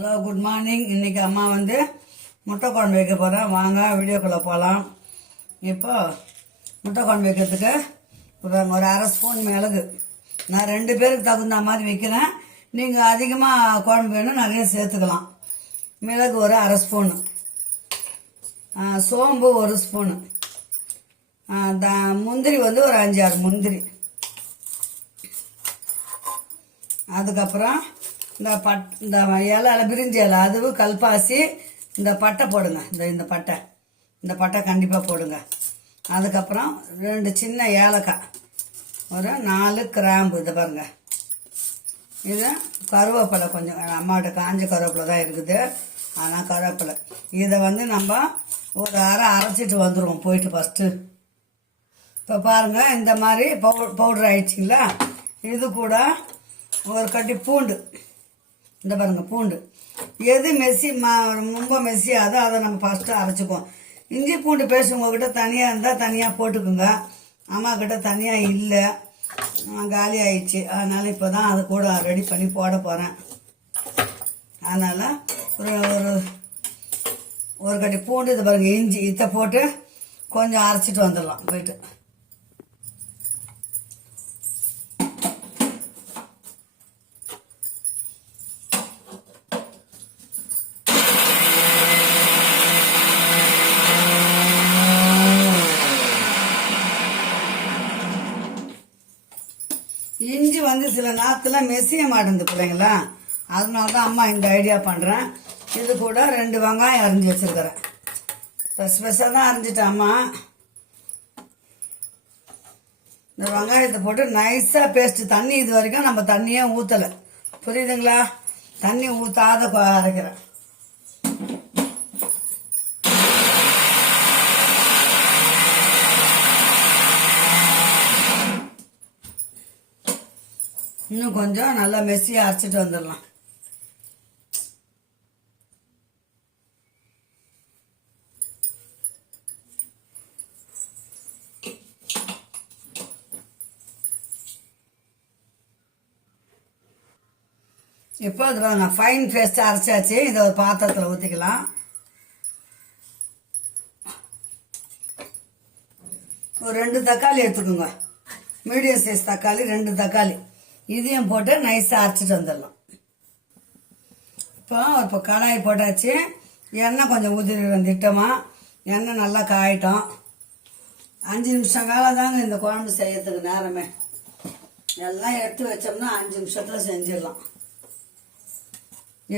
Hello, good morning. இன்றைக்கி அம்மா முட்டை குழம்பு வைக்க போகிறேன். வாங்க வீடியோக்குள்ளே போகலாம். இப்போ முட்டை குழம்பு வைக்கிறதுக்கு ஒரு அரை ஸ்பூன் மிளகு, நான் 2 பேருக்கு தகுந்த மாதிரி வைக்கிறேன். நீங்கள் அதிகமாக குழம்பு வேணும் நிறைய சேர்த்துக்கலாம். மிளகு ஒரு அரை ஸ்பூனு, சோம்பு ஒரு ஸ்பூனு, முந்திரி ஒரு 5-6 முந்திரி. அதுக்கப்புறம் இந்த இலை பிரிஞ்சி இலை, அதுவும் கல்பாசி, இந்த பட்டை போடுங்க. இந்த பட்டை கண்டிப்பாக போடுங்க. அதுக்கப்புறம் 2 சின்ன ஏலக்காய், ஒரு 4 கிராம்பு. இதை பாருங்க, இது கருவேப்பிலை கொஞ்சம், அம்மாட்ட காஞ்ச கருவேப்பிலை தான் இருக்குது, ஆனால் கருவேப்பிலை இதை நம்ம ஒரு அரைச்சிட்டு வந்துடுவோம் போயிட்டு ஃபஸ்ட்டு. இப்போ பாருங்கள், இந்த மாதிரி பவுடர் ஆயிடுச்சிங்களா. இது கூட ஒரு கட்டி பூண்டு, இந்த பாருங்க பூண்டு. எது ரொம்ப மெஸ்ஸியாதோ அதை நம்ம ஃபஸ்ட்டு அரைச்சிக்குவோம். இஞ்சி பூண்டு பேஸ்ட் உங்ககிட்ட தனியாக இருந்தால் தனியாக போட்டுக்குங்க. அம்மா கிட்ட தனியாக இல்லை, காலி ஆயிடுச்சு. அதனால் இப்போ தான் அது கூட ரெடி பண்ணி போட போகிறேன். அதனால் ஒரு கட்டி பூண்டு, இது பாருங்க இஞ்சி, இதை போட்டு கொஞ்சம் அரைச்சிட்டு வந்துடலாம் போயிட்டு. இஞ்சி சில நேரத்தில் மெஸ்ஸிய மாட்டேங்குது பிள்ளைங்களா, அதனால தான் அம்மா இந்த ஐடியா பண்ணுறேன். இது கூட 2 வெங்காயம் அரிஞ்சு வச்சுருக்கிறேன். ஸ்பெஷலாக தான் அரிஞ்சிட்டேன் அம்மா. இந்த வெங்காயத்தை போட்டு நைஸாக பேஸ்ட்டு, தண்ணி இது வரைக்கும் நம்ம தண்ணியே ஊற்றலை, புரியுதுங்களா? தண்ணி ஊற்றாத அரைக்கிறேன். இன்னும் கொஞ்சம் நல்லா மெஸ்ஸியாக அரைச்சிட்டு வந்துடலாம். இப்போ அது நான் ஃபைன் பேஸ்ட் அரைச்சாச்சு. இதை ஒரு பாத்திரத்தில் ஊற்றிக்கலாம். ஒரு 2 தக்காளி எடுத்துக்கோங்க, மீடியம் சைஸ் தக்காளி, 2 தக்காளி. இதையும் போட்டு நைஸாக அரைச்சிட்டு வந்துடலாம். இப்போ கடாய் போட்டாச்சு. எண்ணெய் கொஞ்சம் ஊற்றிடுறோம் திட்டமாக. எண்ணெய் நல்லா காயிட்டோம். 5 நிமிஷம் காலம் தாங்க இந்த குழம்பு செய்யறதுக்கு நேரமே. எல்லாம் எடுத்து வச்சோம்னா 5 நிமிஷத்தில் செஞ்சிடலாம்.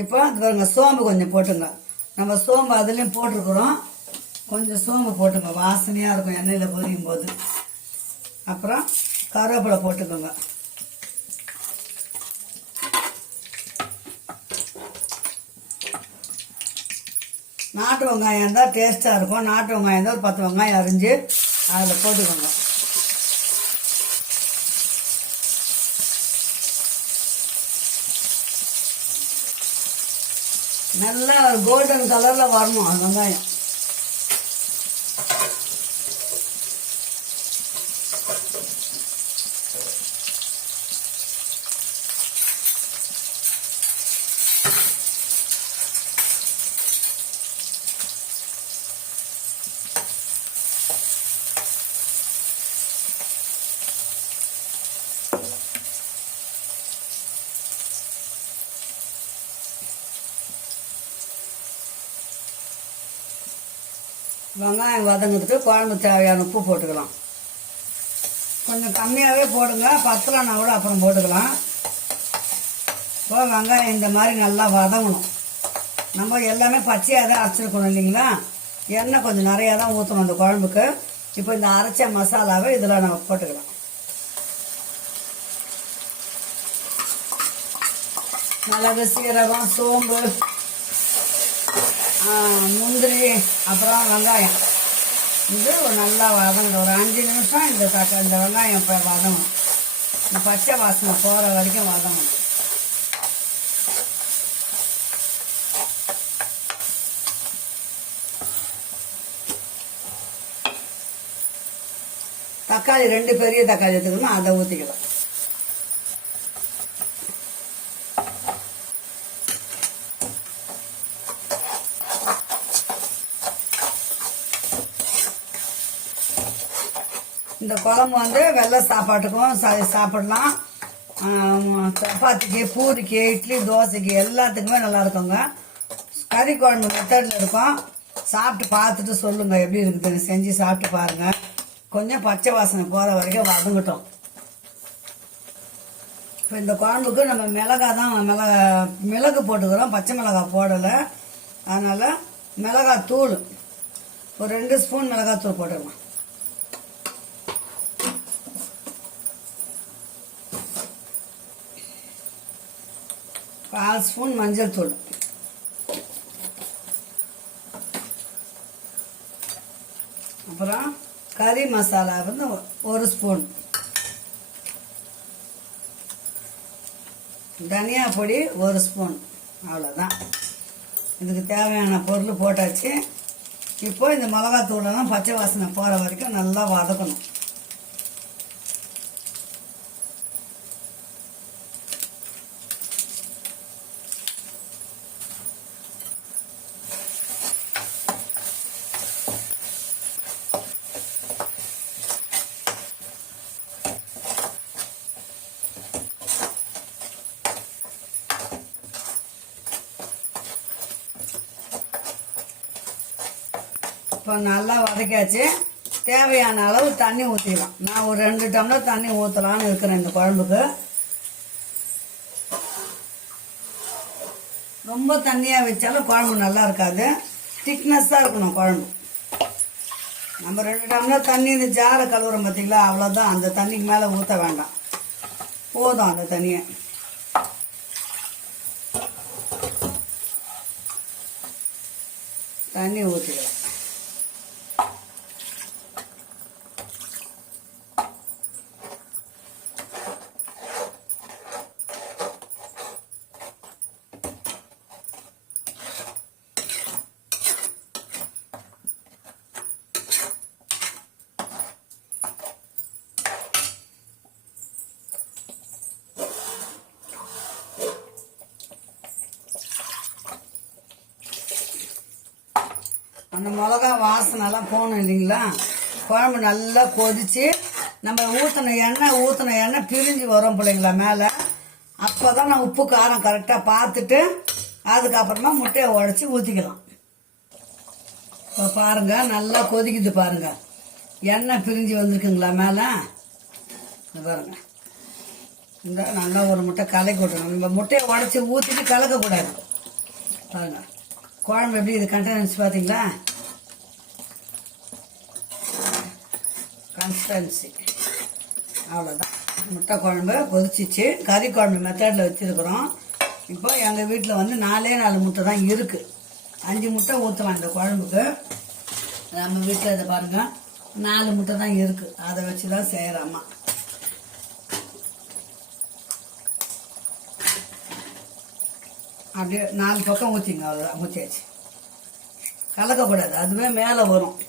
இப்போ அது பாருங்க, சோம்பு கொஞ்சம் போட்டுங்க. நம்ம சோம்பு அதுலேயும் போட்டிருக்கிறோம், கொஞ்சம் சோம்பு போட்டுங்க, வாசனையாக இருக்கும் எண்ணெயில் பொரியும் போது. அப்புறம் கருவேப்பிலை போட்டுக்கோங்க. நாட்டு வெங்காயம் இருந்தால் டேஸ்ட்டாக இருக்கும். நாட்டு வெங்காயம் இருந்தால் ஒரு 10 வெங்காயம் அரிஞ்சு அதில் போட்டுக்கோங்க. நல்லா ஒரு கோல்டன் கலரில் வரணும் அந்த வெங்காயம். வெங்காயம் வதங்கிறதுக்கு குழம்பு தேவையான உப்பு போட்டுக்கலாம். கொஞ்சம் கம்மியாகவே போடுங்க, பத்தலைன்னா கூட அப்புறம் போட்டுக்கலாம். இப்போ வெங்காயம் இந்த மாதிரி நல்லா வதங்கணும். நம்ம எல்லாமே பச்சையாக தான் அரைச்சிருக்கணும் இல்லைங்களா. எண்ணெய் கொஞ்சம் நிறையா தான் ஊற்றணும் அந்த குழம்புக்கு. இப்போ இந்த அரைச்ச மசாலாவை இதில் நம்ம போட்டுக்கலாம். மிளகு, சீரகம், சோம்பு, முந்திரி, அப்புறம் வெங்காயம், இது நல்லா வதங்கணும். ஒரு 5 நிமிஷம் இந்த வெங்காயம் இப்போ வதங்கணும். இந்த பச்சை வாசனை போகிற வரைக்கும் வதங்கணும். தக்காளி 2 பெரிய தக்காளி எடுத்துக்கணும், அதை ஊற்றிக்கலாம். இந்த குழம்பு வந்து வெள்ளை சாப்பாட்டுக்கும் சாப்பிடலாம், சப்பாத்திக்கு, பூரிக்கு, இட்லி, தோசைக்கு எல்லாத்துக்குமே நல்லா இருக்குங்க. கறி குழம்பு மெத்தடில் இருக்கும். சாப்பிட்டு பார்த்துட்டு சொல்லுங்கள் எப்படி இருக்குதுன்னு. செஞ்சு சாப்பிட்டு பாருங்கள். கொஞ்சம் பச்சை வாசனை போகிற வரைக்கும் வதங்கட்டும். இப்போ இந்த குழம்புக்கு நம்ம மிளகாய் தான் மிளகு போட்டுக்கிறோம், பச்சை மிளகாய் போடலை. அதனால் மிளகாய் தூள் ஒரு 2 ஸ்பூன் மிளகாய் தூள் போட்டுக்கலாம். கால் ஸ்பூன் மஞ்சள் தூள், அப்புறம் கறி மசாலா வந்து 1 ஸ்பூன், தனியா பொடி 1 ஸ்பூன். அவ்வளோதான். இதுக்கு தேவையான பொருள் போட்டாச்சு. இப்போ இந்த மிளகாத்தூளெல்லாம் பச்சை வாசனை போகிற வரைக்கும் நல்லா வதக்கணும். இப்போ நல்லா வதக்காச்சு. தேவையான அளவு தண்ணி ஊற்றிடலாம். நான் ஒரு 2 டம்ளர் தண்ணி ஊற்றலான்னு இருக்கிறேன் இந்த குழம்புக்கு. ரொம்ப தண்ணியாக வச்சாலும் குழம்பு நல்லா இருக்காது, திக்னஸ்ஸாக இருக்கணும் குழம்பு. நம்ம 2 டம்ளர் தண்ணி இந்த ஜாரை கழுவுறோம் பார்த்தீங்களா, அவ்வளோதான். அந்த தண்ணிக்கு மேலே ஊற்ற வேண்டாம், போதும் அந்த தண்ணியை. தண்ணி ஊற்றிடலாம். அந்த மிளகா வாசனைலாம் போகணும் இல்லைங்களா. குழம்பு நல்லா கொதித்து நம்ம ஊற்றின எண்ணெய் பிரிஞ்சு வரும் பிள்ளைங்களா மேலே. அப்போ தான் நான் உப்பு காரம் கரெக்டாக பார்த்துட்டு அதுக்கப்புறமா முட்டையை உடச்சி ஊற்றிக்கலாம். இப்போ பாருங்கள் நல்லா கொதிக்குது பாருங்கள், எண்ணெய் பிரிஞ்சு வந்திருக்குங்களா மேலே. இந்த பாருங்கள், இந்த நல்லா ஒரு முட்டை கலக்கி விட்டணும். நம்ம முட்டையை உடச்சி ஊற்றிட்டு கலக்கக்கூடாது. பாருங்கள் குழம்பு எப்படி இது கண்டென்சி பார்த்தீங்களா, கன்சிஸ்டன்சி. அவ்வளோதான், முட்டை குழம்பு கொதிச்சிச்சு. கறி குழம்பு மெத்தடில் வச்சுருக்குறோம். இப்போ எங்கள் வீட்டில் வந்து 4 முட்டை தான் இருக்குது. 5 முட்டை ஊற்றலாம் இந்த குழம்புக்கு. நம்ம வீட்டில் இதை பாருங்கள் 4 முட்டை தான் இருக்குது. அதை வச்சு தான் செய்கிறோம்மா. அப்படியே 4 பக்கம் ஊற்றிங்க, அவ்வளோதான், ஊற்றியாச்சு. கலக்கக்கூடாது, அதுவே மேலே வரும்.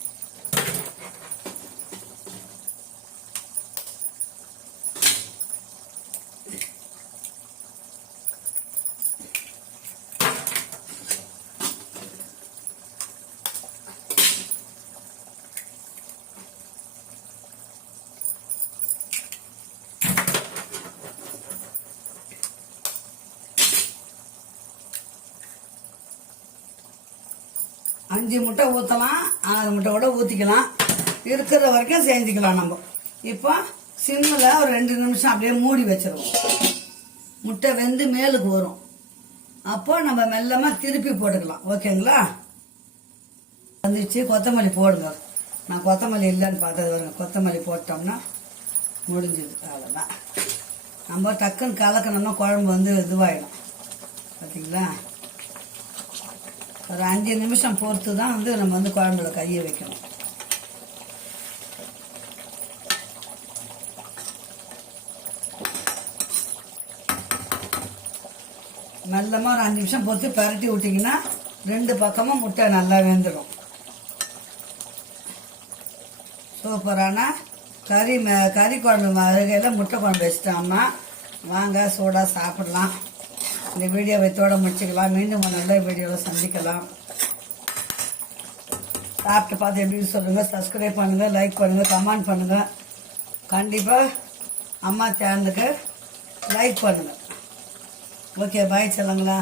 அஞ்சு முட்டை ஊற்றலாம், 6 முட்டை கூட ஊற்றிக்கலாம். இருக்கிற வரைக்கும் செஞ்சுக்கலாம் நம்ம. இப்போ சிம்மில் ஒரு 2 நிமிஷம் அப்படியே மூடி வச்சிருவோம். முட்டை வெந்து மேலுக்கு வரும். அப்போ நம்ம மெல்லமாக திருப்பி போட்டுக்கலாம். ஓகேங்களா. வந்துச்சு, கொத்தமல்லி போடுங்க. நான் கொத்தமல்லி இல்லைன்னு பார்த்தது வருங்க. கொத்தமல்லி போட்டோம்னா முடிஞ்சது. அவ்வளோதான். நம்ம டக்குன்னு கலக்கணும்னா குழம்பு வந்து இதுவாகிடும். பார்த்தீங்களா. ஒரு 5 நிமிஷம் பொறுத்து தான் வந்து நம்ம வந்து குழம்புல கையை வைக்கணும். மெல்லமாக ஒரு 5 நிமிஷம் பொறுத்து பரட்டி விட்டிங்கன்னா 2 பக்கமும் முட்டை நல்லா வெந்துடும். சூப்பரான கறி குழம்பு அருகையில் முட்டை குழம்பு வச்சிட்டோம்னா வாங்க சூடாக சாப்பிடலாம். இந்த வீடியோவை இதோட முடிச்சுக்கலாம். மீண்டும் ஒரு நல்ல வீடியோவில் சந்திக்கலாம். சாப்பிட்டு பார்த்து எப்படின்னு சொல்லுங்கள். சப்ஸ்கிரைப் பண்ணுங்கள், லைக் பண்ணுங்கள், கமெண்ட் பண்ணுங்கள். கண்டிப்பாக அம்மா சேனலுக்கு லைக் பண்ணுங்கள். ஓகே, பாய் சொல்லுங்களா.